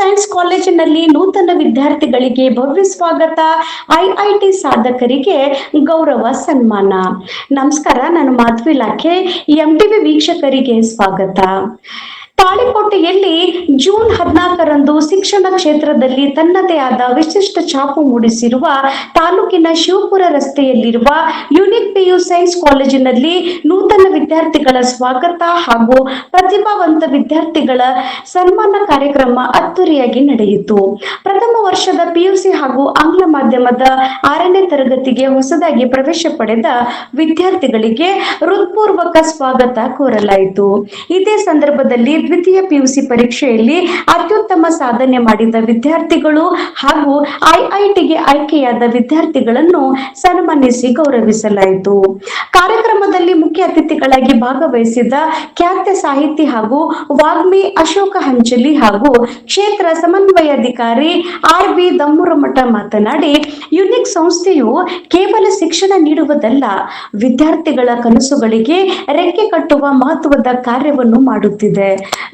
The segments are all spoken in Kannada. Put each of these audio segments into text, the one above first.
ಸೈನ್ಸ್ ಕಾಲೇಜಿನಲ್ಲಿ ನೂತನ ವಿದ್ಯಾರ್ಥಿಗಳಿಗೆ ಭವ್ಯ ಸ್ವಾಗತ. ಐಐಟಿ ಸಾಧಕರಿಗೆ ಗೌರವ ಸನ್ಮಾನ. ನಮಸ್ಕಾರ, ನಾನು ಮಾಧವಿ ಲಾಖೆ. ಎಂಟಿವಿ ವೀಕ್ಷಕರಿಗೆ ಸ್ವಾಗತ. ತಾಳಿಕೋಟೆಯಲ್ಲಿ ಜೂನ್ 14ರಂದು ಶಿಕ್ಷಣ ಕ್ಷೇತ್ರದಲ್ಲಿ ತನ್ನದೇ ಆದ ವಿಶಿಷ್ಟ ಛಾಪು ಮೂಡಿಸಿರುವ ತಾಲೂಕಿನ ಶಿವಪುರ ರಸ್ತೆಯಲ್ಲಿರುವ ಯುನಿಕ್ ಪಿಯು ಸೈನ್ಸ್ ಕಾಲೇಜಿನಲ್ಲಿ ನೂತನ ವಿದ್ಯಾರ್ಥಿಗಳ ಸ್ವಾಗತ ಹಾಗೂ ಪ್ರತಿಭಾವಂತ ವಿದ್ಯಾರ್ಥಿಗಳ ಸನ್ಮಾನ ಕಾರ್ಯಕ್ರಮ ಅದ್ದೂರಿಯಾಗಿ ನಡೆಯಿತು. ಪ್ರಥಮ ವರ್ಷದ ಪಿಯುಸಿ ಹಾಗೂ ಆಂಗ್ಲ ಮಾಧ್ಯಮದ 6ನೇ ತರಗತಿಗೆ ಹೊಸದಾಗಿ ಪ್ರವೇಶ ಪಡೆದ ವಿದ್ಯಾರ್ಥಿಗಳಿಗೆ ಹೃತ್ಪೂರ್ವಕ ಸ್ವಾಗತ ಕೋರಲಾಯಿತು. ಇದೇ ಸಂದರ್ಭದಲ್ಲಿ ದ್ವಿತೀಯ ಪಿಯುಸಿ ಪರೀಕ್ಷೆಯಲ್ಲಿ ಅತ್ಯುತ್ತಮ ಸಾಧನೆ ಮಾಡಿದ ವಿದ್ಯಾರ್ಥಿಗಳು ಹಾಗೂ ಐಐಟಿಗೆ ಆಯ್ಕೆಯಾದ ವಿದ್ಯಾರ್ಥಿಗಳನ್ನು ಸನ್ಮಾನಿಸಿ ಗೌರವಿಸಲಾಯಿತು. ಕಾರ್ಯಕ್ರಮದಲ್ಲಿ ಮುಖ್ಯ ಅತಿಥಿಗಳಾಗಿ ಭಾಗವಹಿಸಿದ ಖ್ಯಾತ ಸಾಹಿತಿ ಹಾಗೂ ವಾಗ್ಮಿ ಅಶೋಕ ಹಂಚಲಿ ಹಾಗೂ ಕ್ಷೇತ್ರ ಸಮನ್ವಯಾಧಿಕಾರಿ ಆರ್.ಬಿ. ದಮ್ಮೂರಮಠ ಮಾತನಾಡಿ, ಯುನಿಕ್ ಸಂಸ್ಥೆಯು ಕೇವಲ ಶಿಕ್ಷಣ ನೀಡುವುದಲ್ಲ, ವಿದ್ಯಾರ್ಥಿಗಳ ಕನಸುಗಳಿಗೆ ರೆಕ್ಕೆ ಕಟ್ಟುವ ಮಹತ್ವದ ಕಾರ್ಯವನ್ನು ಮಾಡುತ್ತಿದೆ.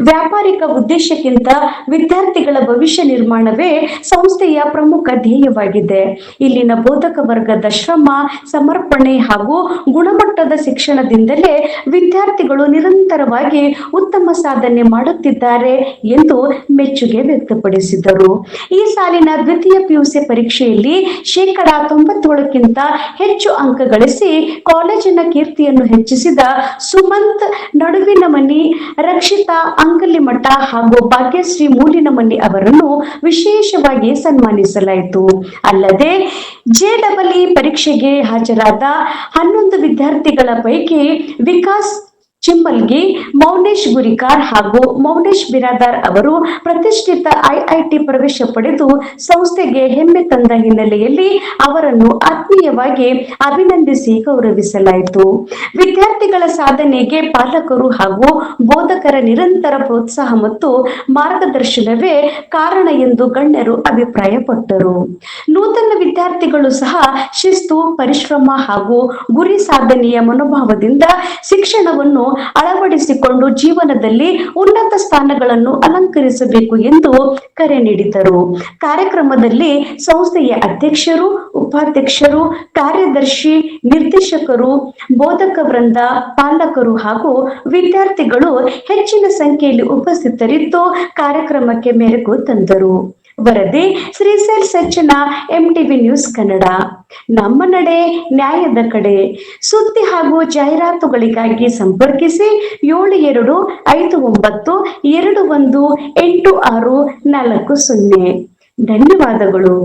ವ್ಯಾಪಾರಿಕ ಉದ್ದೇಶಕ್ಕಿಂತ ವಿದ್ಯಾರ್ಥಿಗಳ ಭವಿಷ್ಯ ನಿರ್ಮಾಣವೇ ಸಂಸ್ಥೆಯ ಪ್ರಮುಖ ಧ್ಯೇಯವಾಗಿದೆ. ಇಲ್ಲಿನ ಬೋಧಕ ವರ್ಗದ ಶ್ರಮ, ಸಮರ್ಪಣೆ ಹಾಗೂ ಗುಣಮಟ್ಟದ ಶಿಕ್ಷಣದಿಂದಲೇ ವಿದ್ಯಾರ್ಥಿಗಳು ನಿರಂತರವಾಗಿ ಉತ್ತಮ ಸಾಧನೆ ಮಾಡುತ್ತಿದ್ದಾರೆ ಎಂದು ಮೆಚ್ಚುಗೆ ವ್ಯಕ್ತಪಡಿಸಿದರು. ಈ ಸಾಲಿನ ದ್ವಿತೀಯ ಪಿಯುಸಿ ಪರೀಕ್ಷೆಯಲ್ಲಿ 97%ಕ್ಕಿಂತ ಹೆಚ್ಚು ಅಂಕ ಗಳಿಸಿ ಕಾಲೇಜಿನ ಕೀರ್ತಿಯನ್ನು ಹೆಚ್ಚಿಸಿದ ಸುಮಂತ್ ನಡುವಿನಮನಿ, ರಕ್ಷಿತಾ ಅಂಗಲಿಮಠ ಹಾಗೂ ಭಾಗ್ಯಶ್ರೀ ಮೂಲಿನಮನಿ ಅವರನ್ನು ವಿಶೇಷವಾಗಿ ಸನ್ಮಾನಿಸಲಾಯಿತು. ಅಲ್ಲದೆ ಜೆಇಇ ಪರೀಕ್ಷೆಗೆ ಹಾಜರಾದ 11 ವಿದ್ಯಾರ್ಥಿಗಳ ಪೈಕಿ ವಿಕಾಸ್ ಚಿಮ್ಮಲ್ಗಿ, ಮೌನೇಶ್ ಗುರಿಕಾರ್ ಹಾಗೂ ಮೌನೇಶ್ ಬಿರಾದಾರ್ ಅವರು ಪ್ರತಿಷ್ಠಿತ ಐಐಟಿ ಪ್ರವೇಶ ಪಡೆದು ಸಂಸ್ಥೆಗೆ ಹೆಮ್ಮೆ ತಂದ ಹಿನ್ನೆಲೆಯಲ್ಲಿ ಅವರನ್ನು ಆತ್ಮೀಯವಾಗಿ ಅಭಿನಂದಿಸಿ ಗೌರವಿಸಲಾಯಿತು. ವಿದ್ಯಾರ್ಥಿಗಳ ಸಾಧನೆಗೆ ಪಾಲಕರು ಹಾಗೂ ಬೋಧಕರ ನಿರಂತರ ಪ್ರೋತ್ಸಾಹ ಮತ್ತು ಮಾರ್ಗದರ್ಶನವೇ ಕಾರಣ ಎಂದು ಗಣ್ಯರು ಅಭಿಪ್ರಾಯಪಟ್ಟರು. ನೂತನ ವಿದ್ಯಾರ್ಥಿಗಳು ಸಹ ಶಿಸ್ತು, ಪರಿಶ್ರಮ ಹಾಗೂ ಗುರಿ ಸಾಧನೆಯ ಮನೋಭಾವದಿಂದ ಶಿಕ್ಷಣವನ್ನು ಅಳವಡಿಸಿಕೊಂಡು ಜೀವನದಲ್ಲಿ ಉನ್ನತ ಸ್ಥಾನಗಳನ್ನು ಅಲಂಕರಿಸಬೇಕು ಎಂದು ಕರೆ ನೀಡಿದರು. ಕಾರ್ಯಕ್ರಮದಲ್ಲಿ ಸಂಸ್ಥೆಯ ಅಧ್ಯಕ್ಷರು, ಉಪಾಧ್ಯಕ್ಷರು, ಕಾರ್ಯದರ್ಶಿ, ನಿರ್ದೇಶಕರು, ಬೋಧಕ ವೃಂದ, ಪಾಲಕರು ಹಾಗೂ ವಿದ್ಯಾರ್ಥಿಗಳು ಹೆಚ್ಚಿನ ಸಂಖ್ಯೆಯಲ್ಲಿ ಉಪಸ್ಥಿತರಿದ್ದು ಕಾರ್ಯಕ್ರಮಕ್ಕೆ ಮೆರುಗು ತಂದರು. ವರದಿ ಶ್ರೀಶೈಲ್ ಸಜ್ಜನ, ಎಂಟಿವಿ ನ್ಯೂಸ್ ಕನ್ನಡ. ನಮ್ಮ ನಡೆ ನ್ಯಾಯದ ಕಡೆ. ಸುದ್ದಿ ಹಾಗೂ ಜಾಹೀರಾತುಗಳಿಗಾಗಿ ಸಂಪರ್ಕಿಸಿ 7259218640. ಧನ್ಯವಾದಗಳು.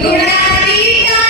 गुणातीताय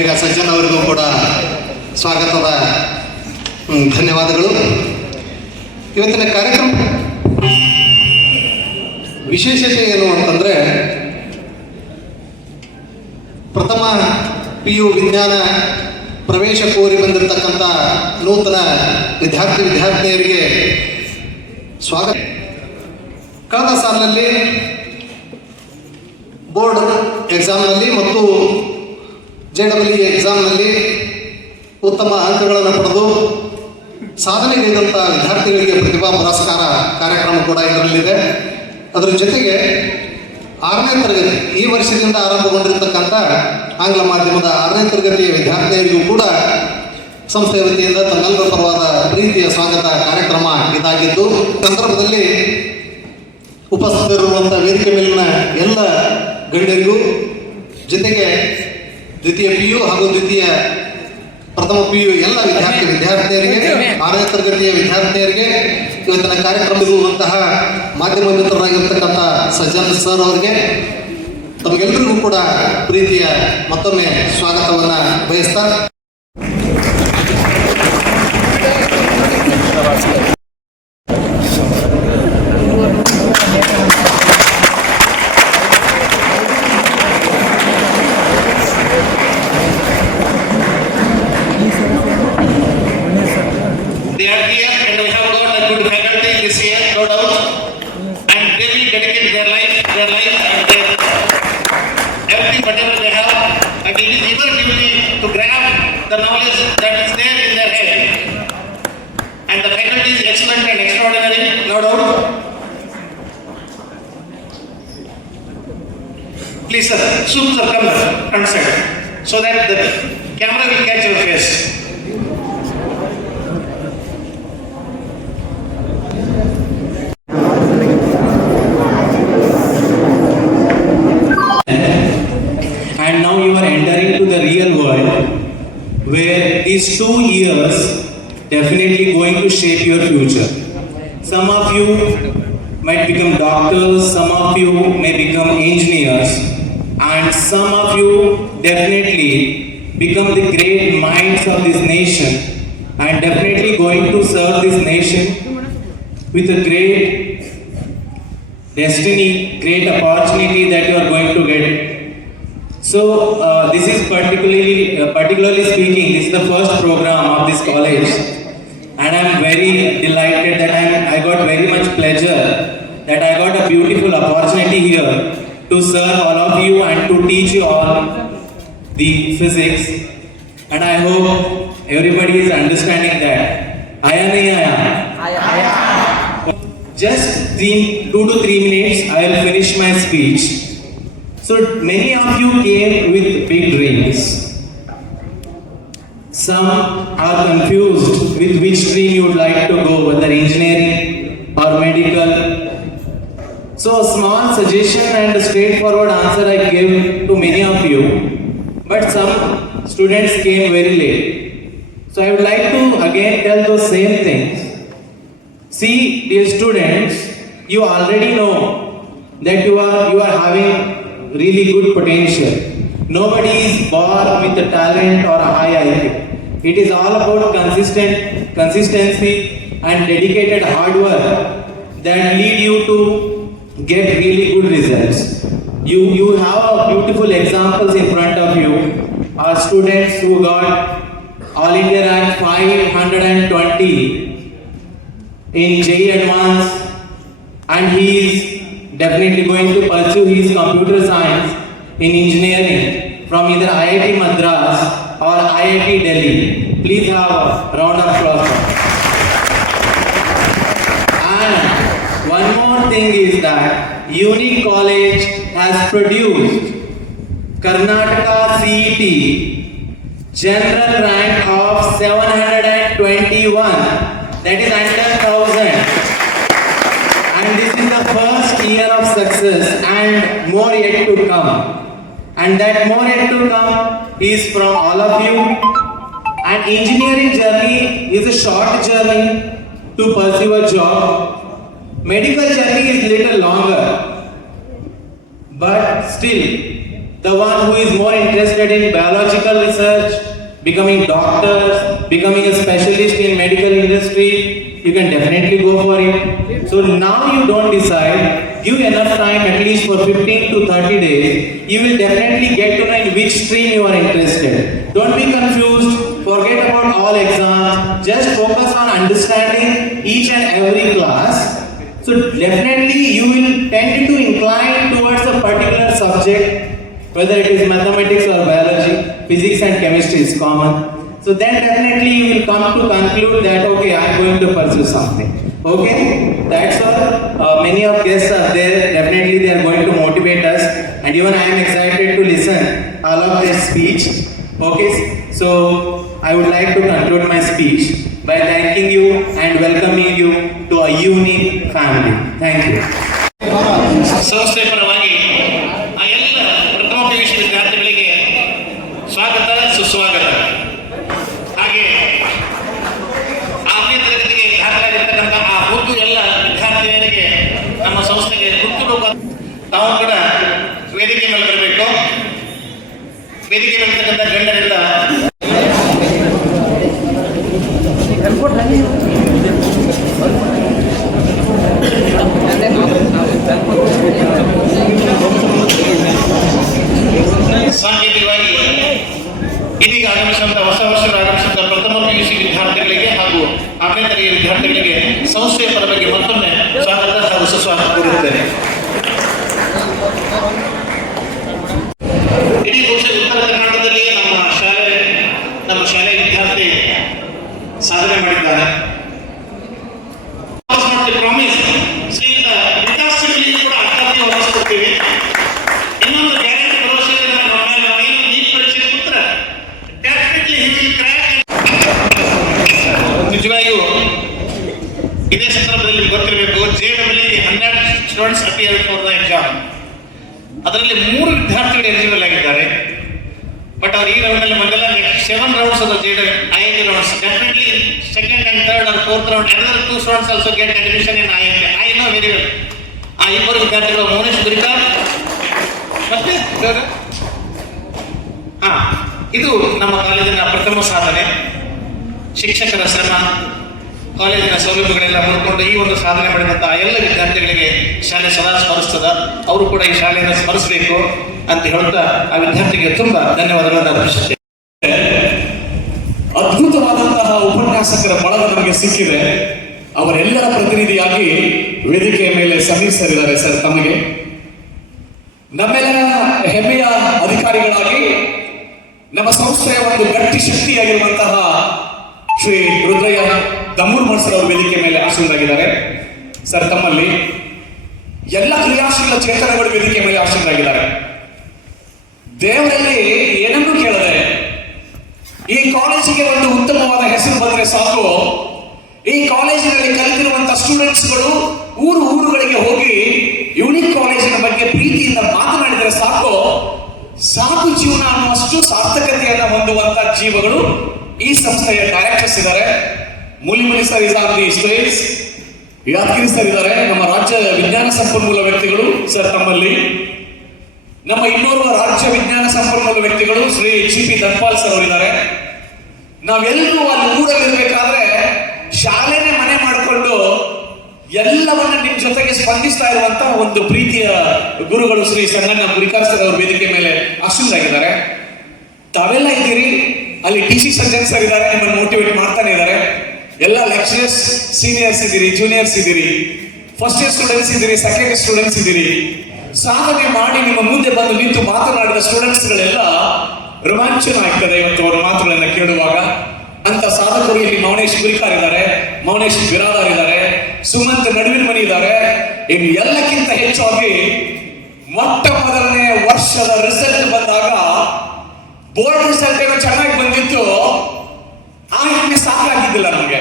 ಬೇಗ ಸಜ್ಜನ್ ಅವರಿಗೂ ಕೂಡ ಸ್ವಾಗತದ ಧನ್ಯವಾದಗಳು. ಇವತ್ತಿನ ಕಾರ್ಯಕ್ರಮ ವಿಶೇಷತೆ ಏನು ಅಂತಂದರೆ, ಪ್ರಥಮ PU ವಿಜ್ಞಾನ ಪ್ರವೇಶ ಕೋರಿ ಬಂದಿರತಕ್ಕಂಥ ನೂತನ ವಿದ್ಯಾರ್ಥಿನಿಯರಿಗೆ ಸ್ವಾಗತ. ಕಳೆದ ಸಾಲಿನಲ್ಲಿ ಬೋರ್ಡ್ ಎಕ್ಸಾಮ್ನಲ್ಲಿ ಮತ್ತು JEE ಎಕ್ಸಾಮ್ನಲ್ಲಿ ಉತ್ತಮ ಅಂಕಗಳನ್ನು ಪಡೆದು ಸಾಧನೆಗೈದಂಥ ವಿದ್ಯಾರ್ಥಿಗಳಿಗೆ ಪ್ರತಿಭಾ ಪುರಸ್ಕಾರ ಕಾರ್ಯಕ್ರಮ ಕೂಡ ಇದರಲ್ಲಿದೆ. ಅದರ ಜೊತೆಗೆ 6ನೇ ತರಗತಿ ಈ ವರ್ಷದಿಂದ ಆರಂಭಗೊಂಡಿರತಕ್ಕಂಥ ಆಂಗ್ಲ ಮಾಧ್ಯಮದ 6ನೇ ತರಗತಿಯ ವಿದ್ಯಾರ್ಥಿನಿಯರಿಗೂ ಕೂಡ ಸಂಸ್ಥೆಯ ವತಿಯಿಂದ ತಮ್ಮೆಲ್ಲರ ಪರವಾದ ಪ್ರೀತಿಯ ಸ್ವಾಗತ ಕಾರ್ಯಕ್ರಮ ಇದಾಗಿದ್ದು, ಸಂದರ್ಭದಲ್ಲಿ ಉಪಸ್ಥಿತರಿರುವಂಥ ವೇದಿಕೆ ಮೇಲಿನ ಎಲ್ಲ ಗಣ್ಯರಿಗೂ, ಜೊತೆಗೆ ದ್ವಿತೀಯ PU ಹಾಗೂ ಪ್ರಥಮ PU ಎಲ್ಲ ವಿದ್ಯಾರ್ಥಿನಿಯರಿಗೆ, 6ನೇ ತರಗತಿಯ ವಿದ್ಯಾರ್ಥಿನಿಯರಿಗೆ, ಇವತ್ತಿನ ಕಾರ್ಯಕ್ರಮದಲ್ಲಿರುವಂತಹ ಮಾಧ್ಯಮ ಮಿತ್ರರಾಗಿರ್ತಕ್ಕಂಥ ಸಜ್ಜನ್ ಸರ್ ಅವರಿಗೆ ತಮಗೆಲ್ಲರಿಗೂ ಕೂಡ ಪ್ರೀತಿಯ ಮತ್ತೊಮ್ಮೆ ಸ್ವಾಗತವನ್ನು ಬಯಸ್ತಾ, whatever they have, and it is your duty to grab the knowledge that is there in their head. And the faculty is excellent and extraordinary, no doubt. Please sir, soon sir, come front side, so that the camera will catch your face. And now you are entering to the real world, where these 2 years definitely going to shape your future. Some of you might become doctors, some of you may become engineers, and some of you definitely become the great minds of this nation, and definitely going to serve this nation with a great destiny, great opportunity that you are going to get. So this is particularly speaking, this is the first program of this college, and I am very delighted that I got very much pleasure that I got a beautiful opportunity here to serve all of you and to teach you all the physics, and I hope everybody is understanding that. Aya nahi aya? Just 2 to 3 minutes I will finish my speech. So many of you came with big dreams. Some are confused with which stream you would like to go, whether engineering or medical. So a small suggestion and a straightforward answer I gave to many of you, but some students came very late. So I would like to again tell those same things. See, dear students, you already know that you are having really good potential. Nobody is born with a talent or a high IQ. It is all about consistency and dedicated hard work that lead you to get really good results. You have beautiful examples in front of you. Our students who got All India rank 520 in JEE Advanced, and he is definitely going to pursue his computer science in engineering from either IIT Madras or IIT Delhi. Please have a round of applause. And one more thing is that Unique College has produced Karnataka CET general rank of 721, that is under 1000. And this is the first year of success and more yet to come. And that more yet to come is from all of you. And engineering journey is a short journey to pursue a job. Medical journey is little longer. But still, the one who is more interested in biological research, becoming doctors, becoming a specialist in medical industry, you can definitely go for it. So now you don't decide, give enough time at least for 15 to 30 days, you will definitely get to know in which stream you are interested. Don't be confused, forget about all exams, just focus on understanding each and every class. So definitely you will tend to incline towards a particular subject, whether it is mathematics or biology, physics and chemistry is common. So then definitely you will come to conclude that okay, I am going to pursue something. Okay, that's all. Many of guests are there. Definitely they are going to motivate us, and even I am excited to listen all of their speech. Okay, so I would like to conclude my speech by thanking you and welcoming you to a unique family. Thank you. ಸಂಸ್ಥೆ ಪರವಾಗಿ ಆ ಎಲ್ಲ ಪ್ರಥಮ PUC ವಿದ್ಯಾರ್ಥಿಗಳಿಗೆ ಸ್ವಾಗತ ಸುಸ್ವಾಗತ. ಹಾಗೆ 6ನೇ ತರಗತಿಗೆ ದಾಖಲಾಗಿರ್ತಕ್ಕಂಥ ಆ ಹುದ್ದು ಎಲ್ಲ ವಿದ್ಯಾರ್ಥಿನಿಯರಿಗೆ ನಮ್ಮ ಸಂಸ್ಥೆಗೆ ಹುಟ್ಟುಬೇಕು. ತಾವು ಕೂಡ ವೇದಿಕೆ ಮೇಲೆ ಬರಬೇಕು. ವೇದಿಕೆ ಮೇಲಿರ್ತಕ್ಕಂಥ ಗಣ್ಯರಿಂದ ಸಾಂಕೇತಿಕವಾಗಿ ಇದೀಗ ಆಗಮಿಸಿದಂಥ ಹೊಸ ವರ್ಷದ ಆಗಮಿಸಿದಂಥ ಪ್ರಥಮ PUC ವಿದ್ಯಾರ್ಥಿಗಳಿಗೆ ಹಾಗೂ 6ನೇ ತರಗತಿ ವಿದ್ಯಾರ್ಥಿಗಳಿಗೆ ಸಂಸ್ಥೆಯ ಪರವಾಗಿ ಮತ್ತೊಮ್ಮೆ ಸ್ವಾಗತ ಹಾಗೂ ಸುಸ್ವಾಗತ ಕೋರುತ್ತೇನೆ. ಇಡೀ ಬಹುಶಃ ಉತ್ತರ ಕರ್ನಾಟಕದಲ್ಲಿ ನಮ್ಮ ಶಾಲೆಯ ವಿದ್ಯಾರ್ಥಿ ಸಾಧನೆ ಮಾಡಿದ್ದಾರೆ. ಪ್ರಾಮಿಸ್ ಶ್ರೀಯುತ ವಿಕಾಸ್ ಸಿಂಗ್ಲಿ ಕೂಡ ಅರ್ಥಾರ್ಥಿ ಹೊರಡಿಸ್ಕೊಡ್ತೀವಿ. ಇನ್ನೊಂದು ಗ್ಯಾರಂಟಿ ಭರವಸೆ ನೀಟ್ ಪರೀಕ್ಷೆ ಪುತ್ರ ಡೆಫಿನೆಟ್ಲಿ ಹಿ ವಿಲ್ ಕ್ರ್ಯಾಕ್. ನಿಜವಾಗಿಯೂ ಇದೇ ಸಂದರ್ಭದಲ್ಲಿ ಗೊತ್ತಿರಬೇಕು, JEE 100 students appear for the exam. ಅದರಲ್ಲಿ 3 ವಿದ್ಯಾರ್ಥಿಗಳು ಎಲಿಜಿಬಲ್ ಆಗಿದ್ದಾರೆ. ಬಟ್ ಅವ್ರು ಈ ರೌಂಡಲ್ಲಿ ಮೊದಲ 7 rounds of IIT rounds. Definitely second and third R fourth round another 2 students also get admission in IIT. I know very well. ಆ ಇಬ್ಬರು ವಿದ್ಯಾರ್ಥಿಗಳು ಮೌನೇಶ್ ಗುರಿಕಾರ್ ಮತ್ತೆ ಇದು ನಮ್ಮ ಕಾಲೇಜಿನ ಪ್ರಥಮ ಸಾಧನೆ. ಶಿಕ್ಷಕರ ಶ್ರಮ, ಕಾಲೇಜಿನ ಸೌಲಭ್ಯಗಳೆಲ್ಲ ನೋಡಿಕೊಂಡು ಈ ಒಂದು ಸಾಧನೆ ಮಾಡಿದಂಥ ಎಲ್ಲ ವಿದ್ಯಾರ್ಥಿಗಳಿಗೆ ಶಾಲೆ ಸದಾ ಸ್ಮರಿಸ್ತದ. ಅವರು ಕೂಡ ಈ ಶಾಲೆಯನ್ನು ಸ್ಮರಿಸಬೇಕು ಅಂತ ಹೇಳ್ತಾ ಆ ವಿದ್ಯಾರ್ಥಿಗೆ ತುಂಬಾ ಧನ್ಯವಾದಗಳನ್ನು ಅರ್ಪಿಸುತ್ತೇನೆ. ಅದ್ಭುತವಾದಂತಹ ಉಪನ್ಯಾಸಕರ ಬಳಗ ನಮಗೆ ಸಿಕ್ಕಿದೆ. ಅವರೆಲ್ಲರ ಪ್ರತಿನಿಧಿಯಾಗಿ ವೇದಿಕೆಯ ಮೇಲೆ ಸಮೀರ್ ಸರ್ ಇದ್ದಾರೆ. ಸರ್, ತಮಗೆ ನಮ್ಮೆಲ್ಲರ ಹೆಮ್ಮೆಯ ಅಧಿಕಾರಿಗಳಾಗಿ ನಮ್ಮ ಸಂಸ್ಥೆಯ ಒಂದು ಗಟ್ಟಿ ಶಕ್ತಿಯಾಗಿರುವಂತಹ ಶ್ರೀ ರುದ್ರಯ್ಯ ದಮ್ಮೂರ್ ಸರ್ ಅವರು ವೇದಿಕೆ ಮೇಲೆ ಆಸೀನರಾಗಿದ್ದಾರೆ. ಸರ್, ತಮ್ಮಲ್ಲಿ ಎಲ್ಲ ಕ್ರಿಯಾಶೀಲ ಚೇತನಗಳು ವೇದಿಕೆ ಮೇಲೆ ಆಸೀನರಾಗಿದ್ದಾರೆ. ದೇವರಲ್ಲಿ ಏನನ್ನೂ ಕೇಳದೆ ಈ ಕಾಲೇಜಿಗೆ ಒಂದು ಉತ್ತಮವಾದ ಹೆಸರು ಬಂದ್ರೆ ಸಾಕು. ಈ ಕಾಲೇಜಿನಲ್ಲಿ ಕಲಿತಿರುವಂತಹ ಸ್ಟೂಡೆಂಟ್ಸ್ಗಳು ಊರುಗಳಿಗೆ ಹೋಗಿ ಯೂನಿಕ್ ಕಾಲೇಜಿನ ಬಗ್ಗೆ ಪ್ರೀತಿಯಿಂದ ಮಾತನಾಡಿದರೆ ಸಾಕು ಜೀವನ ಅನ್ನುವಷ್ಟು ಸಾರ್ಥಕತೆಯನ್ನು ಹೊಂದುವಂತ ಜೀವಗಳು ಈ ಸಂಸ್ಥೆಯ ಡೈರೆಕ್ಟರ್ಸ್ ಇದ್ದಾರೆ. Muli sir is on the stage, Yadagiri sir ಇದ್ದಾರೆ, ನಮ್ಮ ರಾಜ್ಯ ವಿಜ್ಞಾನ ಸಂಪನ್ಮೂಲ ವ್ಯಕ್ತಿಗಳು. ಸರ್, ತಮ್ಮಲ್ಲಿ ನಮ್ಮ ಇನ್ನೋರ್ವ ರಾಜ್ಯ ವಿಜ್ಞಾನ ಸಂಪನ್ಮೂಲ ವ್ಯಕ್ತಿಗಳು ಶ್ರೀ GP ಧನ್ಪಾಲ್ ಸರ್ ಅವರಿದ್ದಾರೆ. ನಾವೆಲ್ಲರೂ ಅಲ್ಲಿ ಊರಲ್ಲಿರ್ಬೇಕಾದ್ರೆ ಶಾಲೆನೇ ಮನೆ ಮಾಡಿಕೊಂಡು ಎಲ್ಲವನ್ನ ನಿಮ್ ಜೊತೆಗೆ ಸ್ಪಂದಿಸ್ತಾ ಇರುವಂತಹ ಒಂದು ಪ್ರೀತಿಯ ಗುರುಗಳು ಶ್ರೀ ಸಂಗಣ್ಣ ಗುರಿಕಾರ್ ಸರ್ ಅವರು ವೇದಿಕೆ ಮೇಲೆ ಆಸೀನರಾಗಿದ್ದಾರೆ. ತಾವೆಲ್ಲ ಇದ್ದೀರಿ, ಅಲ್ಲಿ TC ಸಂಜಯ್ ಸರ್ ಇದ್ದಾರೆ, ನಿಮ್ಮನ್ನು ಮೋಟಿವೇಟ್ ಮಾಡ್ತಾನೆ ಇದ್ದಾರೆ. ಎಲ್ಲ ಲೆಕ್ಚರರ್ಸ್, ಸೀನಿಯರ್ಸ್ ಇದ್ದೀರಿ, ಜೂನಿಯರ್ಸ್ ಇದ್ದೀರಿ, ಫಸ್ಟ್ ಇಯರ್ ಸ್ಟೂಡೆಂಟ್ಸ್ ಇದ್ದೀರಿ, ಸೆಕೆಂಡ್ ಇಯರ್ ಸ್ಟೂಡೆಂಟ್ಸ್ ಇದ್ದೀರಿ. ಸಾಧನೆ ಮಾಡಿ ನಿಮ್ಮ ಮುಂದೆ ಬಂದು ನಿಂತು ಮಾತನಾಡಿದ ಸ್ಟೂಡೆಂಟ್ಸ್ಗಳೆಲ್ಲ ರೋಮಾಂಚನ ಆಗ್ತದೆ ಇವತ್ತು ಅವರ ಮಾತುಗಳನ್ನ ಕೇಳುವಾಗ. ಅಂತ ಸಾಧಕರು ಇಲ್ಲಿ ಮೌನೇಶ್ ಗುರಿಕಾರ್ ಇದ್ದಾರೆ, ಮೌನೇಶ್ ಬಿರಾದಾರ್ ಇದ್ದಾರೆ, ಸುಮಂತ್ ನಡುವಿನ ಮನಿ ಇದ್ದಾರೆ. ಇನ್ನು ಎಲ್ಲಕ್ಕಿಂತ ಹೆಚ್ಚಾಗಿ ಮೊಟ್ಟ ಮೊದಲನೇ ವರ್ಷದ ರಿಸಲ್ಟ್ ಬಂದಾಗ ಬೋರ್ಡ್ ರಿಸಲ್ಟ್ ಏನೋ ಚೆನ್ನಾಗಿ ಬಂದಿತ್ತು, ಆ ಹೆಮ್ಮೆ ಸಾಕಾಗಿದ್ದಿಲ್ಲ ನಮಗೆ.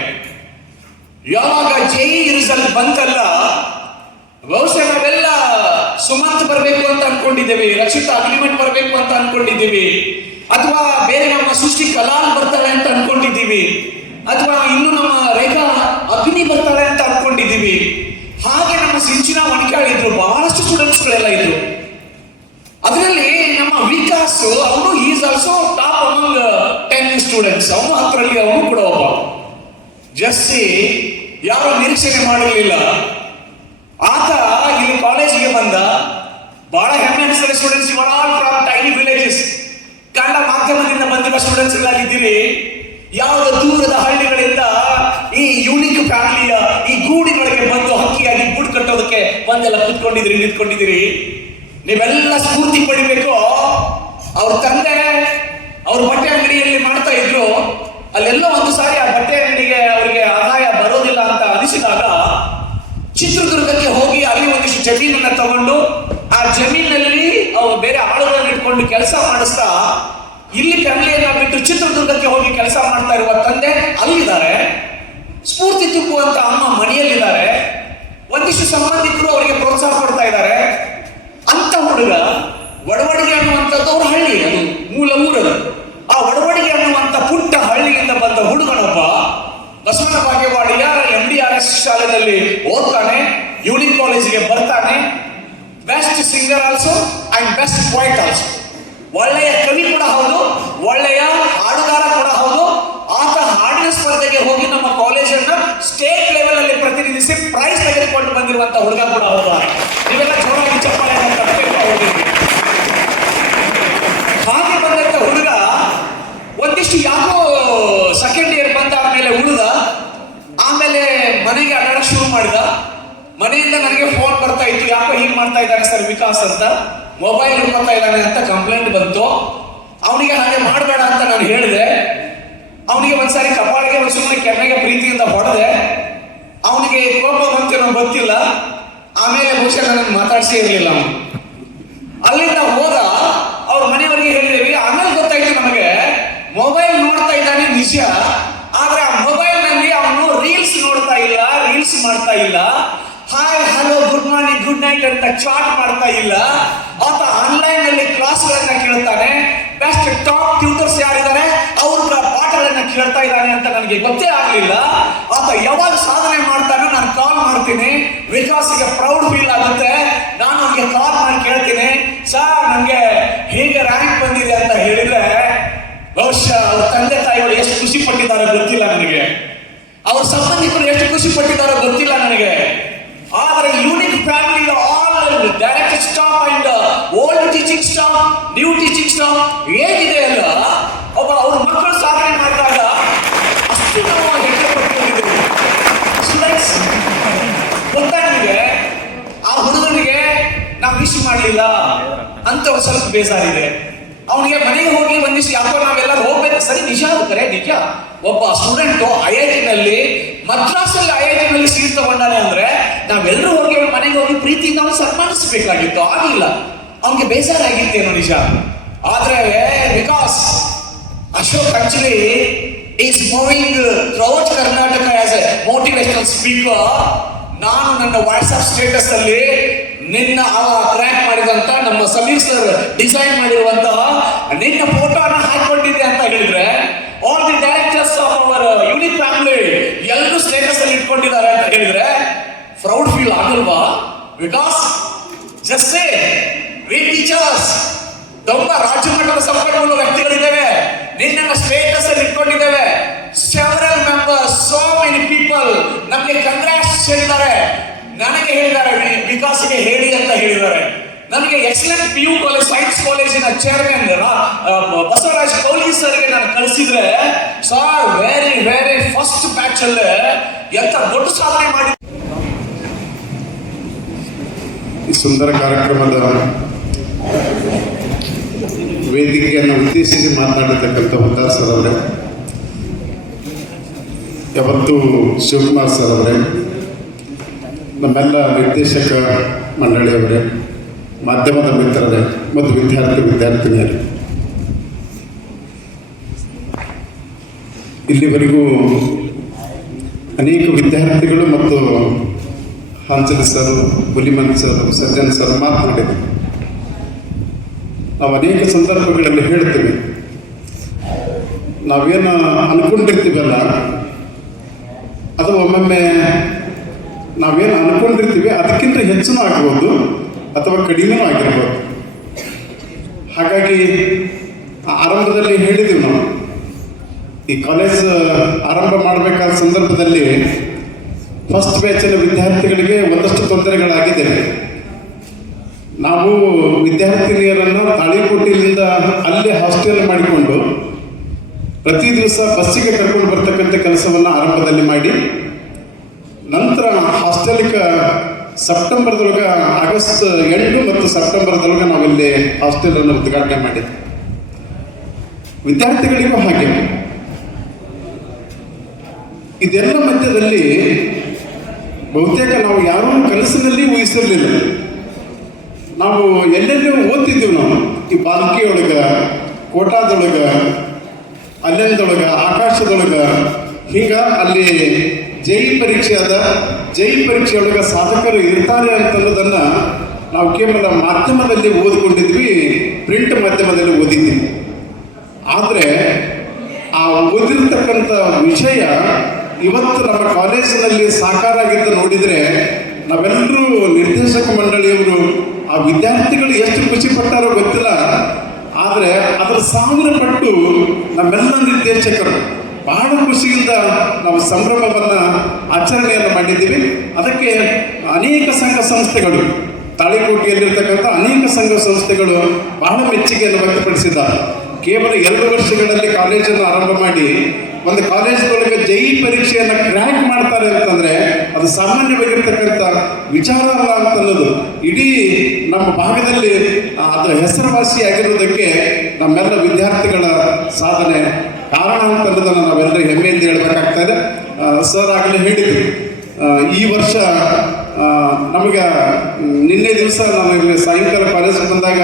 ಯಾವಾಗ JEE ರಿಸಲ್ಟ್ ಬಂತಲ್ಲ, ಬಹುಶಃ ನಾವೆಲ್ಲ ಸುಮಂತ್ ಬರಬೇಕು ಅಂತ ಅನ್ಕೊಂಡಿದ್ದೇವೆ, ರಕ್ಷಿತಾ ಅಗ್ನಿಮಠ್ ಬರಬೇಕು ಅಂತ ಅನ್ಕೊಂಡಿದ್ದೀವಿ, ಅಥವಾ ಬೇರೆ ನಮ್ಮ ಸೃಷ್ಟಿ ಕಲಾಲ್ ಬರ್ತಾಳೆ ಅಂತ ಅನ್ಕೊಂಡಿದ್ದೀವಿ, ಅಥವಾ ಇನ್ನು ನಮ್ಮ ರೇಖಾ ಅಗ್ನಿ ಬರ್ತಾಳೆ ಅಂತ ಅನ್ಕೊಂಡಿದ್ದೀವಿ. ಹಾಗೆ ನಮ್ಮ ಸಿಂಚಿನ ವಣಿಕಾಳಿದ್ರು, ಬಹಳಷ್ಟು ಸ್ಟೂಡೆಂಟ್ಸ್ಗಳೆಲ್ಲ ಇದ್ರು. ಅದರಲ್ಲಿ ನಮ್ಮ ಸ್ಟೂಡೆಂಟ್ಸ್. ಅವನು ಹತ್ತರಲ್ಲಿ ಅವನು ಕೂಡ ಒಬ್ಬ. ಜಸ್ಸಿ ಯಾರು ನಿರೀಕ್ಷಣೆ ಮಾಡಿರಲಿಲ್ಲ. ಆತ ಇಲ್ಲಿ ಕಾಲೇಜಿಗೆ ಬಂದ. ಬಹಳ ಹೆಮ್ಮೆ ಅನಿಸ್ತದೆ ಸ್ಟೂಡೆಂಟ್ಸ್, ಇವರ್ all from tiny villages. Kannada ಮಾಧ್ಯಮದಿಂದ ಬಂದಿರುವ ಸ್ಟೂಡೆಂಟ್ಸ್ ಗಳಾಗಿದ್ದೀರಿ. ಯಾವ ದೂರದ ಹಳ್ಳಿಗಳಿಂದ ಈ ಯೂನಿಕ್ ಫ್ಯಾಮಿಲಿಯ ಈ ಗೂಡಿನೊಳಗೆ ಬಂದು ಹಕ್ಕಿಯಾಗಿ ಗೂಡು ಕಟ್ಟೋದಕ್ಕೆ ಬಂದೆಲ್ಲ ನಿಂತ್ಕೊಂಡಿದ್ದೀರಿ. ನೀವೆಲ್ಲ ಸ್ಫೂರ್ತಿ ಪಡಿಬೇಕು. ಅವ್ರ ತಂದೆ ಅವ್ರ ಬಟ್ಟೆ ಅಂಗಡಿಯಲ್ಲಿ ಮಾಡ್ತಾ ಇದ್ರು. ಅಲ್ಲೆಲ್ಲ ಒಂದು ಸಾರಿ ಆ ಬಟ್ಟೆ ಅಂಗಡಿಗೆ ಅವರಿಗೆ ಆದಾಯ ಬರೋದಿಲ್ಲ ಅಂತ ಅನಿಸಿದಾಗ ಚಿತ್ರದುರ್ಗಕ್ಕೆ ಹೋಗಿ ಅಲ್ಲಿ ಒಂದಿಷ್ಟು ಜಮೀನನ್ನ ತಗೊಂಡು ಆ ಜಮೀನಲ್ಲಿ ಅವ್ರು ಬೇರೆ ಆಳುಗಳನ್ನು ಇಟ್ಕೊಂಡು ಕೆಲಸ ಮಾಡಿಸ್ತಾ ಇಲ್ಲಿ ಫ್ಯಾಮಿಲಿಯನ್ನ ಬಿಟ್ಟು ಚಿತ್ರದುರ್ಗಕ್ಕೆ ಹೋಗಿ ಕೆಲಸ ಮಾಡ್ತಾ ಇರುವ ತಂದೆ ಅಲ್ಲಿದ್ದಾರೆ. ಸ್ಫೂರ್ತಿ ತುಂಬುವಂತ ಅಮ್ಮ ಮನೆಯಲ್ಲಿದ್ದಾರೆ. ಒಂದಿಷ್ಟು ಸಂಬಂಧಿಕರು ಅವರಿಗೆ ಪ್ರೋತ್ಸಾಹ ಕೊಡ್ತಾ ಇದ್ದಾರೆ. ಅಂತ ಹುಡುಗ ಒಡವಡಿಗೆ ಅನ್ನುವಂಥದ್ದು ಅವ್ರ ಹಳ್ಳಿ, ಅದು ಮೂಲ ಊರದು. ಆ ಒಡವಡಿಗೆ ಅನ್ನುವಂಥ ಪುಟ್ಟ ಹಳ್ಳಿಯಿಂದ ಬಂದ ಹುಡುಗನೊಬ್ಬ ಬಸವನ ಬಾಗೇವಾಡಿಯ MDRS ಶಾಲೆಯಲ್ಲಿ ಓದ್ತಾನೆ. ಯೂನಿಕ್ ಕಾಲೇಜಿಗೆ ಬರ್ತಾನೆ. Best singer also and best poet also. ಒಳ್ಳೆಯ ಕವಿ ಕೂಡ ಹೌದು, ಒಳ್ಳೆಯ ಹಾಡುಗಾರ ಕೂಡ ಹೌದು. ಆತ ಹಾಡಿನ ಸ್ಪರ್ಧೆಗೆ ಹೋಗಿ ನಮ್ಮ ಕಾಲೇಜನ್ನ ಸ್ಟೇಟ್ ಲೆವೆಲ್ ಅಲ್ಲಿ ಪ್ರತಿನಿಧಿಸಿ ಪ್ರೈಸ್ ತೆಗೆದುಕೊಂಡು ಬಂದಿರುವಂತ ಹುಡುಗ ಕೂಡ ಹೌದು. ನೀವೆಲ್ಲ ಜೋರಾಗಿ ಚಪ್ಪಾಳೆ ಹೋಗಿದ್ವಿ. ಹಾಗೆ ಬಂದಂತ ಹುಡುಗ ಒಂದಿಷ್ಟು ಯಾಕೋ ಸೆಕೆಂಡ್ ಇಯರ್ ಬಂದ ಆಮೇಲೆ ಉಳಿದ. ಆಮೇಲೆ ಮನೆಗೆ ಅಡ್ಡಾಡಕ್ ಶುರು ಮಾಡಿದ. ಮನೆಯಿಂದ ನನಗೆ ಫೋನ್ ಬರ್ತಾ ಇತ್ತು, ಯಾಕೋ ಹೀಗೆ ಮಾಡ್ತಾ ಇದ್ದಾನೆ ಸರ್ ವಿಕಾಸ್ ಅಂತ, ಮೊಬೈಲ್ ಹಿಡ್ಕೊತಾ ಇದ್ದಾನೆ ಅಂತ ಕಂಪ್ಲೇಂಟ್ ಬಂತು. ಅವನಿಗೆ ಹಾಗೆ ಮಾಡಬೇಡ ಅಂತ ನಾನು ಹೇಳಿದೆ. ಅವನಿಗೆ ಒಂದ್ಸಾರಿ ಕಪಾಳಿಗೆ ಒಂದು ಸುಮ್ಮನೆ ಕೆನ್ನೆಗೆ ಪ್ರೀತಿಯಿಂದ ಹೊಡೆದೆ. ಅವನಿಗೆ ಕೋಪ ಬಂತಿರೋ ಗೊತ್ತಿಲ್ಲ. ಆಮೇಲೆ ಬಹುಶಃ ನನಗೆ ಮಾತಾಡ್ಸೇ ಇರಲಿಲ್ಲ ಅವನು. ಅಲ್ಲಿಂದ ಹೋದ. ಅವ್ರ ಮನೆಯವರಿಗೆ ಹೇಳಿದ್ವಿ. ಆಮೇಲೆ ಗೊತ್ತಾಯ್ತು ನಮಗೆ ಮೊಬೈಲ್ ನೋಡ್ತಾ ಇದ್ದಾನೆ ನಿಜ, ಆದ್ರೆ ಆ ಮೊಬೈಲ್ ನಲ್ಲಿ ಅವನು ರೀಲ್ಸ್ ನೋಡ್ತಾ ಇಲ್ಲ, ರೀಲ್ಸ್ ಮಾಡ್ತಾ ಇಲ್ಲ, hi hello good morning good night ಅಂತ ಚಾಟ್ ಮಾಡ್ತಾ ಇಲ್ಲ. ಆತ ಆನ್ಲೈನ್ ನಲ್ಲಿ ಕ್ಲಾಸ್ ಗಳನ್ನ ಕೇಳ್ತಾನೆ. ಬೆಸ್ಟ್ ಟಾಪ್ ಟ್ಯೂಟರ್ಸ್ ಯಾರಿದ್ದಾರೆ ಅವ್ರ ಪಾಠಗಳನ್ನ ಕೇಳ್ತಾ ಇದ್ದಾನೆ ಅಂತ ನನಗೆ ಗೊತ್ತೇ ಆಗ್ಲಿಲ್ಲ. ಆತ ಯಾವಾಗ ಸಾಧನೆ ಮಾಡ್ತಾನೆ ನಾನು ಕಾಲ್ ಮಾಡ್ತೀನಿ. ವಿಕಾಸ್ಗೆ ಪ್ರೌಡ್ ಫೀಲ್ ಆಗುತ್ತೆ. ನಾನು ಅವ್ರಿಗೆ ಕಾಲ್ ಮಾಡಿ ಕೇಳ್ತೀನಿ, ಸರ್ ನನಗೆ ಹೀಗೆ ರ್ಯಾಂಕ್ ಬಂದಿದೆ ಅಂತ ಹೇಳಿದ್ರೆ ಬಹುಶಃ ಅವ್ರ ತಂದೆ ತಾಯಿಗಳು ಎಷ್ಟು ಖುಷಿ ಪಟ್ಟಿದ್ದಾರೋ ಗೊತ್ತಿಲ್ಲ ನನಗೆ. ಅವ್ರ ಸಂಬಂಧಿಕರು ಎಷ್ಟು ಖುಷಿ ಪಟ್ಟಿದ್ದಾರೋ ಗೊತ್ತಿಲ್ಲ ನನಗೆ. ಆದರೆ unique family all director staff and old teaching staff, new teaching staff ಹೇಗಿದೆ ಅಲ್ಲ, ಒಬ್ಬ ಅವ್ರ ಮಕ್ಕಳು ಸಾಧನೆ ಮಾಡಿದಾಗ ಅಷ್ಟು ನಾವು ಹೆಮ್ಮೆ ಪಡ್ಕೊಂಡಿದ್ದೀವಿ. ಸ್ಟೂಡೆಂಟ್ಸ್ ಗೊತ್ತಾ ನಿಮಗೆ, ಆ ಹುಡುಗನಿಗೆ ನಾವು ವಿಶ್ ಮಾಡಲಿಲ್ಲ ಅಂತ ಒಂದು ಸ್ವಲ್ಪ ಬೇಜಾರಿದೆ. ಅವನಿಗೆ ಮನೆಗೆ ಹೋಗಿ ಒಂದಿಷ್ಟು ಯಾಕೋ ನಾವೆಲ್ಲ ಹೋಗ್ಬೇಕು. ಸರಿ, ನಿಜ ಅದು ಕರೆ ನಿಜ. ಒಬ್ಬ ಸ್ಟೂಡೆಂಟ್ IIT ನಲ್ಲಿ ಮದ್ರಾಸಲ್ಲಿ IIT ನಲ್ಲಿ ಸೀಟ್ ತಗೊಂಡಾನೆ ಅಂದ್ರೆ ನಾವೆಲ್ಲರೂ ಹೋಗಿ ಅವನ ಮನೆಗೆ ಹೋಗಿ ಪ್ರೀತಿಯಿಂದ ಅವನು ಸನ್ಮಾನಿಸಬೇಕಾಗಿತ್ತು. ಆಗಿಲ್ಲ, ಅವನಿಗೆ ಬೇಜಾರಾಗಿತ್ತೇನೋ ನಿಜ. ಆದ್ರೆ Vikas Ashok actually is moving throughout Karnataka as A motivational speaker. ನಾನು ನನ್ನ ವಾಟ್ಸ್ಆಪ್ ಸ್ಟೇಟಸ್ ಅಲ್ಲಿ ನಿನ್ನ ಟ್ರ್ಯಾಕ್ ಮಾಡಿದಂತ ನಮ್ಮ ಸಮೀರ್ ಸರ್ ಡಿಸೈನ್ ಮಾಡಿರುವಂತಹ ನಿನ್ನ ಫೋಟೋನ ಹಾಕೊಂಡಿದ್ದೆ ಅಂತ ಹೇಳಿದ್ರೆ ಆಲ್ ದಿ ಡೈರೆಕ್ಟರ್ಸ್ ಆಫ್ ಅವರ್ ಯೂನಿಕ್ ಫ್ಯಾಮಿಲಿ ಎಲ್ಲರೂ ಸ್ಟೇಟಸ್ ಅಲ್ಲಿ ಇಟ್ಕೊಂಡಿದ್ದಾರೆ ಅಂತ ಹೇಳಿದ್ರೆ ಪ್ರೌಡ್ ಫೀಲ್ ಆಗಲ್ವಾ? Because just say we teachers ತುಂಬಾ ರಾಜ್ಯ ಮಟ್ಟದ ಸಂಪನ್ಮೂಲ ವ್ಯಕ್ತಿಗಳಿದ್ದೇವೆ. ನಿನ್ನ ಸ್ಟೇಟಸ್ ಅಲ್ಲಿ ಇಟ್ಕೊಂಡಿದ್ದೇವೆ. Several members, so many people ನಮಗೆ ಕಂಗ್ರಾಟ್ಸ್ ಹೇಳಿದ್ದಾರೆ. ನನಗೆ ಹೇಳಿದ್ದಾರೆ ವಿಕಾಸ್ಗೆ ಹೇಳಿ ಅಂತ ಹೇಳಿದ್ದಾರೆ. ನನಗೆ ಎಕ್ಸಲೆಂಟ್ PU ಕಾಲೇಜ್ ಸೈನ್ಸ್ ಕಾಲೇಜಿನ ಚೇರ್ಮನ್ ಬಸವರಾಜ್ ಕೌಲಿ ಸರ್ಗೆ ನಾನು ಕಳಿಸಿದ್ರೆ, sir very very first batch ಅಲ್ಲೇ ಎಂತ ದೊಡ್ಡ ಸಾಧನೆ ಮಾಡಿ. ಈ ಸುಂದರ ಕಾರ್ಯಕ್ರಮದ ವೇದಿಕೆಯನ್ನು ಉದ್ದೇಶಿಸಿ ಮಾತನಾಡತಕ್ಕಂಥ ಹುದ್ದಾರ್ ಸರ್ ಅವರೇ, ಯಾವತ್ತು ಶಿವಕುಮಾರ್ ಸರ್ ಅವರೇ, ನಮ್ಮೆಲ್ಲ ನಿರ್ದೇಶಕ ಮಂಡಳಿಯವರೇ, ಮಾಧ್ಯಮದ ಮಿತ್ರರೇ ಮತ್ತು ವಿದ್ಯಾರ್ಥಿನಿಯರೇ, ಇಲ್ಲಿವರೆಗೂ ಅನೇಕ ವಿದ್ಯಾರ್ಥಿಗಳು ಮತ್ತು ಹಾಂಚಲಿ ಸರ್, ಬುಲಿಮನ್ ಸರ್, ಸಜ್ಜನ್ ಸರ್ ಮಾತನಾಡಿದರು. ನಾವು ಅನೇಕ ಸಂದರ್ಭಗಳಲ್ಲಿ ಹೇಳ್ತೀವಿ, ನಾವೇನು ಅಂದ್ಕೊಂಡಿರ್ತೀವಲ್ಲ ಅದು ಒಮ್ಮೊಮ್ಮೆ ನಾವೇನು ಅಂದ್ಕೊಂಡಿರ್ತೀವಿ ಅದಕ್ಕಿಂತ ಹೆಚ್ಚು ಆಗ್ಬೋದು ಅಥವಾ ಕಡಿಮೆನೂ ಆಗಿರ್ಬೋದು. ಹಾಗಾಗಿ ಆರಂಭದಲ್ಲಿ ಹೇಳಿದ್ದೀವಿ ನಾವು, ಈ ಕಾಲೇಜ್ ಆರಂಭ ಮಾಡಬೇಕಾದ ಸಂದರ್ಭದಲ್ಲಿ ಫಸ್ಟ್ ಬ್ಯಾಚಿನ ವಿದ್ಯಾರ್ಥಿಗಳಿಗೆ ಒಂದಷ್ಟು ತೊಂದರೆಗಳಾಗಿದೆ. ನಾವು ವಿದ್ಯಾರ್ಥಿನಿಯರನ್ನು ತಾಳಿಕೋಟೆಯಿಂದ ಅಲ್ಲಿ ಹಾಸ್ಟೆಲ್ ಮಾಡಿಕೊಂಡು ಪ್ರತಿ ದಿವಸ ಬಸ್ಸಿಗೆ ಕರ್ಕೊಂಡು ಬರ್ತಕ್ಕಂಥ ಕೆಲಸವನ್ನು ಆರಂಭದಲ್ಲಿ ಮಾಡಿ, ನಂತರ ಹಾಸ್ಟೆಲ್ಗೆ ಸೆಪ್ಟೆಂಬರ್ದೊಳಗೆ ಆಗಸ್ಟ್ 8 ಮತ್ತು ಸೆಪ್ಟೆಂಬರ್ದೊಳಗೆ ನಾವಿಲ್ಲಿ ಹಾಸ್ಟೆಲನ್ನು ಉದ್ಘಾಟನೆ ಮಾಡಿದ್ವಿ. ವಿದ್ಯಾರ್ಥಿಗಳಿಗೂ ಹಾಗೆ. ಇದೆಲ್ಲ ಮಧ್ಯದಲ್ಲಿ ಬಹುತೇಕ ನಾವು ಯಾರೂ ಕನಸಿನಲ್ಲಿ ಊಹಿಸಿರಲಿಲ್ಲ. ನಾವು ಎಲ್ಲೆಲ್ಲೂ ಓದ್ತಿದ್ದೀವಿ. ನಾವು ಈ ಬಾಲ್ಕಿಯೊಳಗೆ, ಕೋಟಾದೊಳಗೆ, ಅಲ್ಲೆಂದೊಳಗೆ, ಆಕಾಶದೊಳಗೆ, ಹಿಂಗೆ ಅಲ್ಲಿ ಜೈ ಪರೀಕ್ಷೆ ಅದ. ಜೈ ಪರೀಕ್ಷೆಯೊಳಗೆ ಸಾಧಕರು ಇರ್ತಾರೆ ಅಂತನ್ನೋದನ್ನು ನಾವು ಕೇವಲ ಮಾಧ್ಯಮದಲ್ಲಿ ಓದಿಕೊಂಡಿದ್ವಿ, ಪ್ರಿಂಟ್ ಮಾಧ್ಯಮದಲ್ಲಿ ಓದಿದ್ವಿ. ಆದರೆ ಆ ಓದಿರ್ತಕ್ಕಂಥ ವಿಷಯ ಇವತ್ತು ನಮ್ಮ ಕಾಲೇಜಿನಲ್ಲಿ ಸಾಕಾರ ಆಗಿದ್ದು ನೋಡಿದರೆ ನಾವೆಲ್ಲರೂ ನಿರ್ದೇಶಕ ಮಂಡಳಿಯವರು ಆ ವಿದ್ಯಾರ್ಥಿಗಳು ಎಷ್ಟು ಖುಷಿ ಪಟ್ಟಾರೋ ಗೊತ್ತಿಲ್ಲ. ಆದರೆ ಅದರ 1000 ಪಟ್ಟು ನಮ್ಮೆಲ್ಲ ನಿರ್ದೇಶಕರು ಬಹಳ ಖುಷಿಯಿಂದ ನಾವು ಸಂಭ್ರಮವನ್ನು ಆಚರಣೆಯನ್ನು ಮಾಡಿದ್ದೀವಿ. ಅದಕ್ಕೆ ಅನೇಕ ಸಂಘ ಸಂಸ್ಥೆಗಳು, ತಾಳಿಕೋಟೆಯಲ್ಲಿರ್ತಕ್ಕಂಥ ಅನೇಕ ಸಂಘ ಸಂಸ್ಥೆಗಳು ಬಹಳ ಮೆಚ್ಚುಗೆಯನ್ನು ವ್ಯಕ್ತಪಡಿಸಿದ್ದಾರೆ. ಕೇವಲ 2 ವರ್ಷಗಳಲ್ಲಿ ಕಾಲೇಜನ್ನು ಆರಂಭ ಮಾಡಿ ಒಂದು ಕಾಲೇಜಿನೊಳಗೆ ಜೈ ಪರೀಕ್ಷೆಯನ್ನು ಕ್ರ್ಯಾಕ್ ಮಾಡ್ತಾರೆ ಅಂತಂದರೆ ಅದು ಸಾಮಾನ್ಯವಾಗಿರ್ತಕ್ಕಂಥ ವಿಚಾರ ಅಲ್ಲ ಅಂತನ್ನೋದು ಇಡೀ ನಮ್ಮ ಭಾಗದಲ್ಲಿ ಅದರ ಹೆಸರುವಾಸಿಯಾಗಿರುವುದಕ್ಕೆ ನಮ್ಮೆಲ್ಲ ವಿದ್ಯಾರ್ಥಿಗಳ ಸಾಧನೆ ಕಾರಣ ಅಂತನ್ನೋದನ್ನು ನಾವೆಲ್ಲರೂ ಹೆಮ್ಮೆಯಿಂದ ಹೇಳಬೇಕಾಗ್ತಾ ಇದೆ. ಸರ್ ಆಗಲೇ ಹೇಳಿದ್ರು, ಈ ವರ್ಷ ನಮಗೆ ನಿನ್ನೆ ದಿವಸ ನಾನು ಇಲ್ಲಿ ಸಾಯಂಕಾಲ ಕಾಲೇಜಿಗೆ ಬಂದಾಗ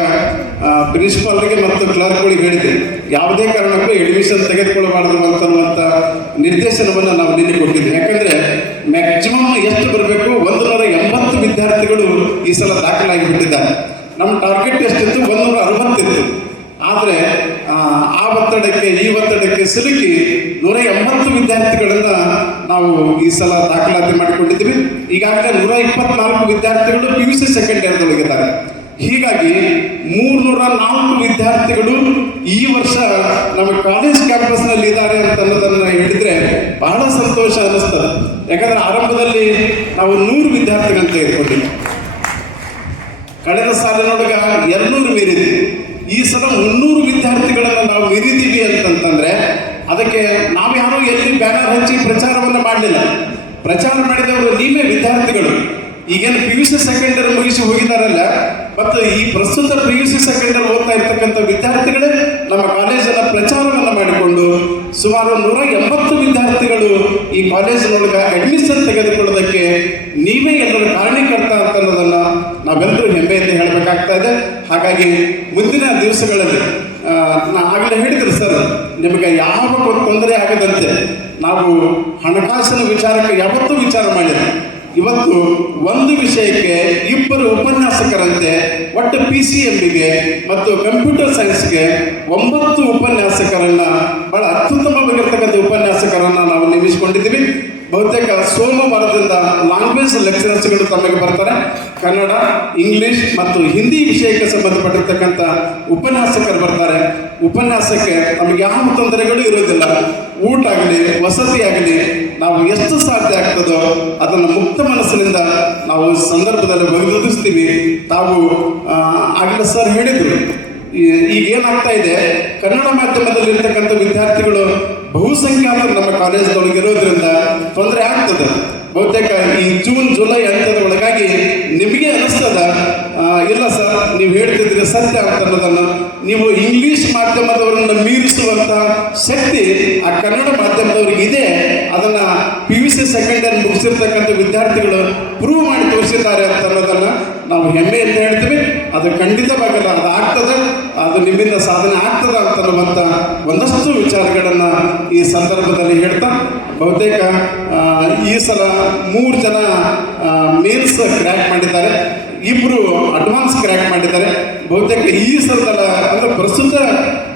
ಪ್ರಿನ್ಸಿಪಾಲ್ರಿಗೆ ಮತ್ತು ಕ್ಲರ್ಕ್ಗಳಿಗೆ ಹೇಳಿದ್ದೆ, ಯಾವುದೇ ಕಾರಣಕ್ಕೂ ಅಡ್ಮಿಷನ್ ತೆಗೆದುಕೊಳ್ಳಬಾರ್ದು ಅಂತನ್ನುವಂಥ ನಿರ್ದೇಶನವನ್ನು ನಾವು ನಿನ್ನೆ ಕೊಟ್ಟಿದ್ವಿ. ಯಾಕಂದರೆ ಮ್ಯಾಕ್ಸಿಮಮ್ ಎಷ್ಟು ಬರಬೇಕು, 180 ವಿದ್ಯಾರ್ಥಿಗಳು ಈ ಸಲ ದಾಖಲಾಗಿ ಬಿಟ್ಟಿದ್ದಾರೆ. ನಮ್ಮ ಟಾರ್ಗೆಟ್ ಎಷ್ಟಿತ್ತು, 160 ಇತ್ತು. ಆದರೆ ಆ ಒತ್ತಡಕ್ಕೆ ಈ ಒತ್ತಡಕ್ಕೆ ಸಿಲುಕಿ 180 ವಿದ್ಯಾರ್ಥಿಗಳನ್ನು ನಾವು ಈ ಸಲ ದಾಖಲಾತಿ ಮಾಡಿಕೊಂಡಿದ್ದೀವಿ. ಈಗಾಗಲೇ 124 ವಿದ್ಯಾರ್ಥಿಗಳು PUC ಸೆಕೆಂಡ್ ಇಯರ್ದೊಳಗಿದ್ದಾರೆ. ಹೀಗಾಗಿ 304 ವಿದ್ಯಾರ್ಥಿಗಳು ಈ ವರ್ಷ ನಮ್ಮ ಕಾಲೇಜ್ ಕ್ಯಾಂಪಸ್ನಲ್ಲಿ ಇದ್ದಾರೆ ಅಂತ ಅನ್ನೋದನ್ನು ಹೇಳಿದರೆ ಬಹಳ ಸಂತೋಷ ಅನ್ನಿಸ್ತದೆ. ಯಾಕಂದರೆ ಆರಂಭದಲ್ಲಿ ನಾವು 100 ವಿದ್ಯಾರ್ಥಿಗಳನ್ನು ತೆಗೆದುಕೊಂಡಿದ್ದೀವಿ. ಕಳೆದ ಸಾಲಿನೊಳಗೆ 200 ಮೀರಿದ್ವಿ. ಈ ಸಲ 300 ವಿದ್ಯಾರ್ಥಿಗಳನ್ನು ನಾವು ಮೀರಿದ್ದೀವಿ ಅಂತಂತಂದರೆ ಅದಕ್ಕೆ ನಾವು ಯಾರೂ ಎಲ್ಲಿ ಬ್ಯಾನರ್ ಹಚ್ಚಿ ಪ್ರಚಾರವನ್ನು ಮಾಡಲಿಲ್ಲ. ಪ್ರಚಾರ ಮಾಡಿದವರು ನೀವೇ ವಿದ್ಯಾರ್ಥಿಗಳು. ಈಗೇನು PUC ಸೆಕೆಂಡ್ ಇಯರ್ ಮುಗಿಸಿ ಹೋಗಿದ್ದಾರಲ್ಲ, ಮತ್ತು ಈ ಪ್ರಸ್ತುತ PUC ಸೆಕೆಂಡ್ ಇಯರ್ ಓದ್ತಾ ಇರ್ತಕ್ಕಂಥ ವಿದ್ಯಾರ್ಥಿಗಳೇ ನಮ್ಮ ಕಾಲೇಜನ್ನು ಪ್ರಚಾರವನ್ನು ಮಾಡಿಕೊಂಡು ಸುಮಾರು 180 ವಿದ್ಯಾರ್ಥಿಗಳು ಈ ಕಾಲೇಜಿನೊಳಗೆ ಅಡ್ಮಿಷನ್ ತೆಗೆದುಕೊಳ್ಳೋದಕ್ಕೆ ನೀವೇ ಎಲ್ಲರೂ ಕಾರಣೀಕರ್ತ ಅಂತ ಅನ್ನೋದನ್ನು ನಾವೆಲ್ಲರೂ ಹೆಮ್ಮೆಯಿಂದ ಹೇಳಬೇಕಾಗ್ತಾ ಇದೆ. ಹಾಗಾಗಿ ಮುಂದಿನ ದಿವಸಗಳಲ್ಲಿ ನಾ ಆಗಲೇ ಹೇಳಿದ್ರು ಸರ್, ನಿಮಗೆ ಯಾವ ತೊಂದರೆ ಆಗದಂತೆ ನಾವು ಹಣಕಾಸಿನ ವಿಚಾರಕ್ಕೆ ಯಾವತ್ತೂ ವಿಚಾರ ಮಾಡಿಲ್ಲ. ಇವತ್ತು ಒಂದು ವಿಷಯಕ್ಕೆ 2 ಉಪನ್ಯಾಸಕರಂತೆ ಒಟ್ಟು PCMBಗೆ ಮತ್ತು ಕಂಪ್ಯೂಟರ್ ಸೈನ್ಸ್ಗೆ 9 ಉಪನ್ಯಾಸಕರನ್ನು, ಬಹಳ ಅತ್ಯುತ್ತಮವಾಗಿರ್ತಕ್ಕಂಥ ಉಪನ್ಯಾಸಕರನ್ನು ನಾವು ನೇಮಿಸಿಕೊಂಡಿದ್ದೀವಿ. ಬಹುತೇಕ ಸೋಮವಾರದಿಂದ ಲ್ಯಾಂಗ್ವೇಜ್ ಲೆಕ್ಚರರ್ಸ್ಗಳು ತಮಗೆ ಬರ್ತಾರೆ. ಕನ್ನಡ, ಇಂಗ್ಲಿಷ್ ಮತ್ತು ಹಿಂದಿ ವಿಷಯಕ್ಕೆ ಸಂಬಂಧಪಟ್ಟಿರ್ತಕ್ಕಂಥ ಉಪನ್ಯಾಸಕರು ಬರ್ತಾರೆ. ಉಪನ್ಯಾಸಕ್ಕೆ ನಮಗೆ ಯಾವ ತೊಂದರೆಗಳು ಇರೋದಿಲ್ಲ. ಊಟ ಆಗಲಿ, ವಸತಿ ಆಗಲಿ, ನಾವು ಎಷ್ಟು ಸಾಧ್ಯ ಆಗ್ತದೋ ಅದನ್ನು ಮುಕ್ತ ಮನಸ್ಸಿನಿಂದ ನಾವು ಸಂದರ್ಭದಲ್ಲಿ ಬಗೆಹರಿಸ್ತೀವಿ. ತಾವು ಆಗಲೇ ಸರ್ ಹೇಳಿದರು, ಈಗೇನಾಗ್ತಾ ಇದೆ, ಕನ್ನಡ ಮಾಧ್ಯಮದಲ್ಲಿ ಇರ್ತಕ್ಕಂಥ ವಿದ್ಯಾರ್ಥಿಗಳು ಬಹುಸಂಖ್ಯಾತರು ನಮ್ಮ ಕಾಲೇಜ್ನೊಳಗೆ ಇರೋದ್ರಿಂದ ತೊಂದರೆ ಆಗ್ತದೆ. ಬಹುತೇಕ ಈ ಜೂನ್ ಜುಲೈ ಹಂತದ ಒಳಗಾಗಿ ನಿಮಗೆ ಅನಿಸ್ತದ, ಇಲ್ಲ ಸರ್ ನೀವು ಹೇಳ್ತಿದ್ರೆ ಸತ್ಯ ಅಂತ ಅನ್ನೋದನ್ನು, ನೀವು ಇಂಗ್ಲಿಷ್ ಮಾಧ್ಯಮದವರನ್ನು ಮೀರಿಸುವಂಥ ಶಕ್ತಿ ಆ ಕನ್ನಡ ಮಾಧ್ಯಮದವ್ರಿಗೆ ಇದೆ. ಅದನ್ನು PUC ಸೆಕೆಂಡ್ ಇಯರ್ ಮುಗಿಸಿರ್ತಕ್ಕಂಥ ವಿದ್ಯಾರ್ಥಿಗಳು ಪ್ರೂವ್ ಮಾಡಿ ತೋರಿಸಿದ್ದಾರೆ ಅಂತ ಅನ್ನೋದನ್ನು ನಾವು ಹೆಮ್ಮೆಯಿಂದ ಹೇಳ್ತೀವಿ. ಅದು ಖಂಡಿತವಾಗಲ್ಲ, ಅದು ಆಗ್ತದೆ, ಅದು ನಿಮ್ಮಿಂದ ಸಾಧನೆ ಆಗ್ತದೆ ಅಂತ ಅನ್ನುವಂಥ ಒಂದಷ್ಟು ವಿಚಾರಗಳನ್ನು ಈ ಸಂದರ್ಭದಲ್ಲಿ ಹೇಳ್ತಾ, ಬಹುತೇಕ ಈ ಸಲ 3 ಜನ ಮೇನ್ಸ್ ಕ್ರ್ಯಾಕ್ ಮಾಡಿದ್ದಾರೆ, 2 ಅಡ್ವಾನ್ಸ್ ಕ್ರ್ಯಾಕ್ ಮಾಡಿದ್ದಾರೆ. ಬಹುತೇಕ ಈ ಸಲದ ಅಂದರೆ ಪ್ರಸ್ತುತ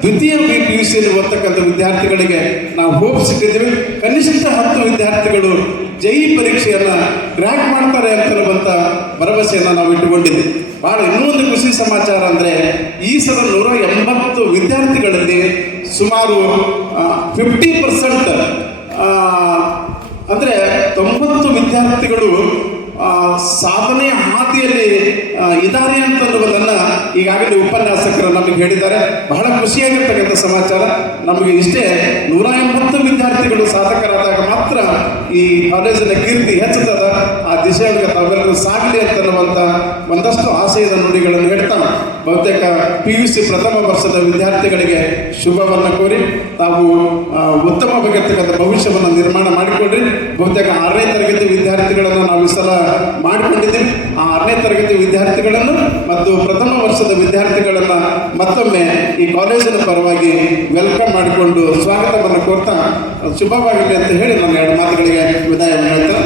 ದ್ವಿತೀಯ PUCಯಲ್ಲಿ ಓದ್ತಕ್ಕಂಥ ವಿದ್ಯಾರ್ಥಿಗಳಿಗೆ ನಾವು ಹೋಪ್ಸ್ ಇಟ್ಟಿದ್ದೀವಿ. ಕನಿಷ್ಠ 10 ವಿದ್ಯಾರ್ಥಿಗಳು ಜೈ ಪರೀಕ್ಷೆಯನ್ನು ಕ್ರ್ಯಾಕ್ ಮಾಡ್ತಾರೆ ಅಂತನ್ನುವಂಥ ಭರವಸೆಯನ್ನು ನಾವು ಇಟ್ಟುಕೊಂಡಿದ್ದೀವಿ. ಭಾಳ ಇನ್ನೊಂದು ಖುಷಿ ಸಮಾಚಾರ ಅಂದರೆ ಈ ಸಲ 180 ವಿದ್ಯಾರ್ಥಿಗಳಲ್ಲಿ ಸುಮಾರು 50% ಅಂದರೆ 90 ವಿದ್ಯಾರ್ಥಿಗಳು ಸಾಧನೆಯ ಹಾದಿಯಲ್ಲಿ ಇದ್ದಾರೆ ಅಂತನ್ನುವುದನ್ನು ಈಗಾಗಲೇ ಉಪನ್ಯಾಸಕರು ನಮಗೆ ಹೇಳಿದ್ದಾರೆ. ಬಹಳ ಖುಷಿಯಾಗಿರ್ತಕ್ಕಂಥ ಸಮಾಚಾರ. ನಮಗೆ ಇಷ್ಟೇ 180 ವಿದ್ಯಾರ್ಥಿಗಳು ಸಾಧಕರಾದಾಗ ಮಾತ್ರ ಈ ಕಾಲೇಜಿನ ಕೀರ್ತಿ ಹೆಚ್ಚುತ್ತದೆ. ಆ ದಿಶೆಯೊಳಗೆ ತಾವೆಲ್ಲರೂ ಸಾಗಲಿ ಅಂತನ್ನುವಂಥ ಒಂದಷ್ಟು ಆಶಯದ ನುಡಿಗಳನ್ನು ಹೇಳ್ತಾ ಬಹುತೇಕ PUC ಪ್ರಥಮ ವರ್ಷದ ವಿದ್ಯಾರ್ಥಿಗಳಿಗೆ ಶುಭವನ್ನು ಕೋರಿ ತಾವು ಉತ್ತಮವಾಗಿರ್ತಕ್ಕಂಥ ಭವಿಷ್ಯವನ್ನು ನಿರ್ಮಾಣ ಮಾಡಿಕೊಡ್ರಿ. ಬಹುತೇಕ 6ನೇ ತರಗತಿ ವಿದ್ಯಾರ್ಥಿಗಳನ್ನು ನಾವು ಈ ಸಲ ಮಾಡಿಕೊಂಡಿದ್ದೀವಿ. ಆ 6ನೇ ತರಗತಿ ವಿದ್ಯಾರ್ಥಿಗಳನ್ನು ಮತ್ತು ಪ್ರಥಮ ವರ್ಷದ ವಿದ್ಯಾರ್ಥಿಗಳನ್ನು ಮತ್ತೊಮ್ಮೆ ಈ ಕಾಲೇಜಿನ ಪರವಾಗಿ ವೆಲ್ಕಮ್ ಮಾಡಿಕೊಂಡು ಸ್ವಾಗತವನ್ನು ಕೋರ್ತಾ ಶುಭವಾಗಲಿ ಅಂತ ಹೇಳಿ ನನ್ನ 2 ಮಾತುಗಳಿಗೆ ವಿದಾಯವನ್ನು ಹೇಳ್ತಾ